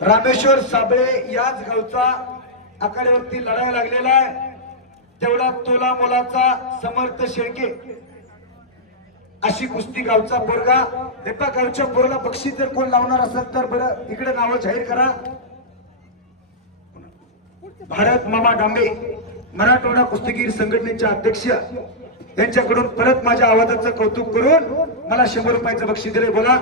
रामेश्वर साबळे याच गावचा आखाड्यावरती लढायला लागलेला आहे. तेवढा तोला मोलाचा समर्थ शेळके. अशी कुस्ती गावचा पोरगा. एका गावच्या पोरला बक्षीस जर कोण लावणार असेल तर बरं इकडे नावं जाहीर करा. भारत मामा डांबे मराठवाडा कुस्तीगीर संघटनेचे अध्यक्ष. यांच्याकडून परत माझ्या आवाजाचं कौतुक करून मला शंभर रुपयाचं बक्षीस दिले बोला.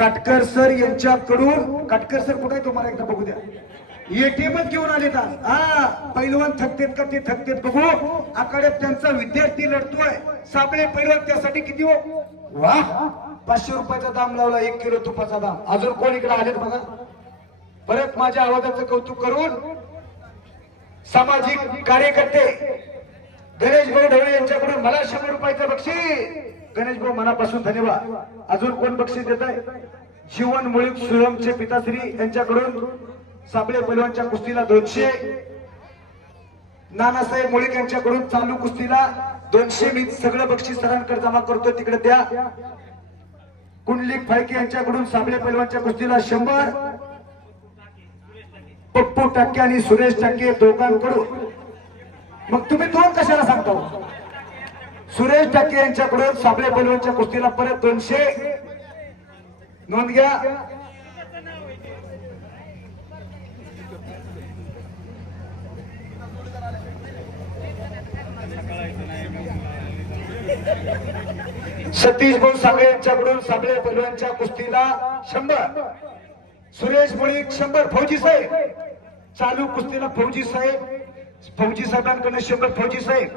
काटकर सर यांच्याकडून काटकर सर कुठे आहे तुम्हाला एकदा बघू द्या. एटीएमच घेऊन आले का हा पैलवान थकतेत का ते थकतेत बघू. आकाड्यात त्यांचा विद्यार्थी लढतोय सापळे पैलवान त्यासाठी किती हो? वा पाचशे रुपयाचा दाम लावला एक किलो तुपाचा दाम. अजून कोण इकडे आलेत बघा. परत माझ्या आवाजाचं कौतुक करून सामाजिक कार्यकर्ते गणेश भाऊ ढवळे यांच्याकडून मला शंभर रुपयाचं बक्षीस. गणेश भाऊ मनापासून धन्यवाद. अजून कोण बक्षीस देत आहे जीवन मुळीक सुरमचे पिताश्री यांच्याकडून साबळे पैलवानच्या कुस्तीला दोनशे. नानासाहेब मुळीक यांच्याकडून चालू कुस्तीला दोनशे. मी सगळं बक्षीस सरांकडे जमा करतो तिकडे द्या. कुंडलिक फाळके यांच्याकडून साबळे पैलवानच्या कुस्तीला शंभर. पप्पू टाके आणि सुरेश टाके दोघांकडून. मग तुम्ही दोन कशाला सांगता हो? सुरेश टाके यांच्याकडून साबळे पैलवानच्या कुस्तीला परत दोनशे. नोंद घ्या. सतीश भाऊ साबळे यांच्याकडून साबळे पैलवानच्या कुस्तीला शंभर. सुरेश मुळीक शंभर फौजी साहेब. चालू कुस्तीला फौजी साहेब. फौजी साहेबांकडून शंभर फौजी साहेब.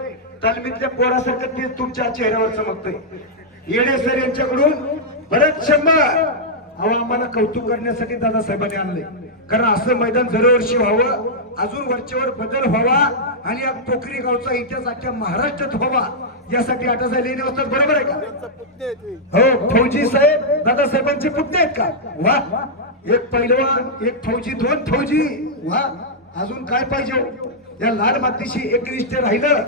तालमीतल्या पोरासारखं ते तुमच्या चेहऱ्यावर चमकतंय. येणे सर यांच्याकडून परत शंभर. अहो आम्हाला कौतुक करण्यासाठी दादासाहेबांनी आणले कारण असं मैदान दरवर्षी व्हावं अजून वरच्यावर बदल व्हावा आणि या पोखरी गावचा इतिहास अख्ख्या महाराष्ट्रात व्हावा यासाठी आता झालेली असतात बरोबर आहे का? हो फौजी साहेब दादासाहेबांचे पुतणे आहेत का? वा एक पैलवान एक फौजी दोन फौजी. वा अजून काय पाहिजे हो? या लाल मातीशी एकनिष्ठ राहिलं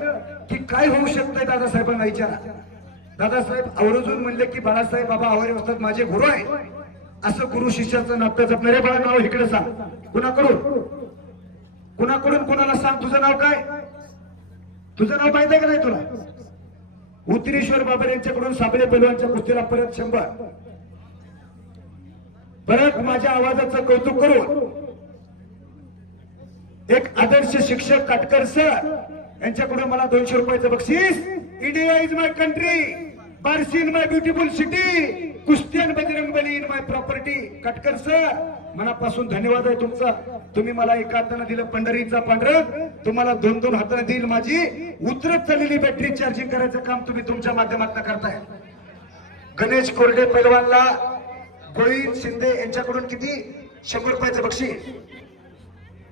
की काय होऊ शकतंय दादासाहेबांना विचारा दादासाहेब आवर्जून म्हणले की बाळासाहेब बाबा आवारे असतात माझे गुरु आहे असं गुरु शिष्याचं नातं जपणारे बाळा नाव इकडे सांग. कुणाकडून? कुणाकडून कुणाला सांग तुझं नाव काय? तुझं नाव माहीत आहे का नाही तुला? उत्तरेश्वर बाबर यांच्याकडून साबळे पैलवानच्या कुस्तीला परत शंभर. परत माझ्या आवाजाचं कौतुक करून एक आदर्श शिक्षक काटकर सर यांच्याकडून मला दोनशे रुपयाचं बक्षीस. India is my country Barshi in my beautiful city कुस्ती Bajrang Bali in my property Katkar sir मनापासून धन्यवाद आहे तुमचा. तुम्ही मला एका हाताने दिलं पंढरीचा पांढरं. तुम्हाला दोन दोन हाताने देईल माझी. उतरत चाललेली बॅटरी चार्जिंग करायचं काम तुम्ही तुमच्या माध्यमातून करताय. गणेश कोरडे पैलवानला गोविंद शिंदे यांच्याकडून किती? शंभर रुपयाचं बक्षीस.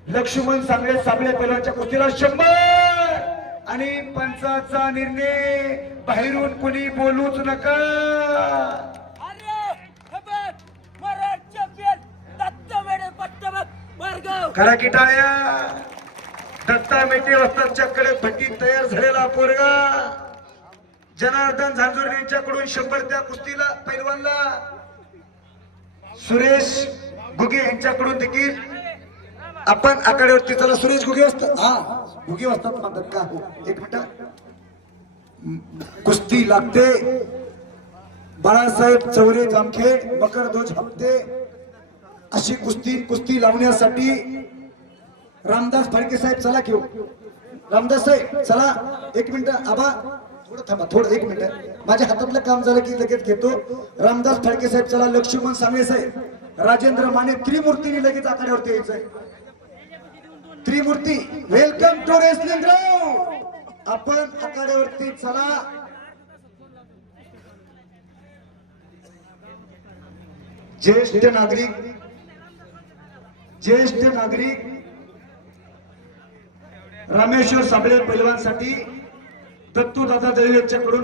लक्ष्मण सांगळे साबळे पैलवानच्या कुस्तीला शंभर! आणि पंचाचा निर्णय बाहेरून कोणी बोलूच नका. करा की टाळ्या दत्ता मेटे वस्तादच्याकडे भट्टी तयार झालेला पोरगा. जनार्दन झांजुर्णे यांच्याकडून शंभर त्या कुस्तीला पैलवानला. सुरेश गुगे यांच्याकडून देखील आपण आकड्यावरती चला सुरेश घुगे असतात. हा घुगे असतात म्हणतात का? हो, एक मिनिट. कुस्ती लागते. बाळासाहेब चौरे जामखेड मकरध्वज हप्ते. अशी कुस्ती कुस्ती लावण्यासाठी रामदास फाळके साहेब चला घेऊ हो. रामदास साहेब चला. एक मिनिट आबा. थोडं थांबा थोडं एक मिनिट. माझ्या हातातलं काम झालं की लगेच घेतो. रामदास फाळके साहेब चला. लक्ष्मण सांगळे साहेब राजेंद्र माने त्रिमूर्तीने लगेच आकड्यावरती यायचंय. Trimurti welcome to wrestling ground आपण आखाड्यावरती चला. ज्येष्ठ नागरिक ज्येष्ठ नागरिक रामेश्वर साबळे पैलवानसाठी दत्तू दादा दळवे यांच्याकडून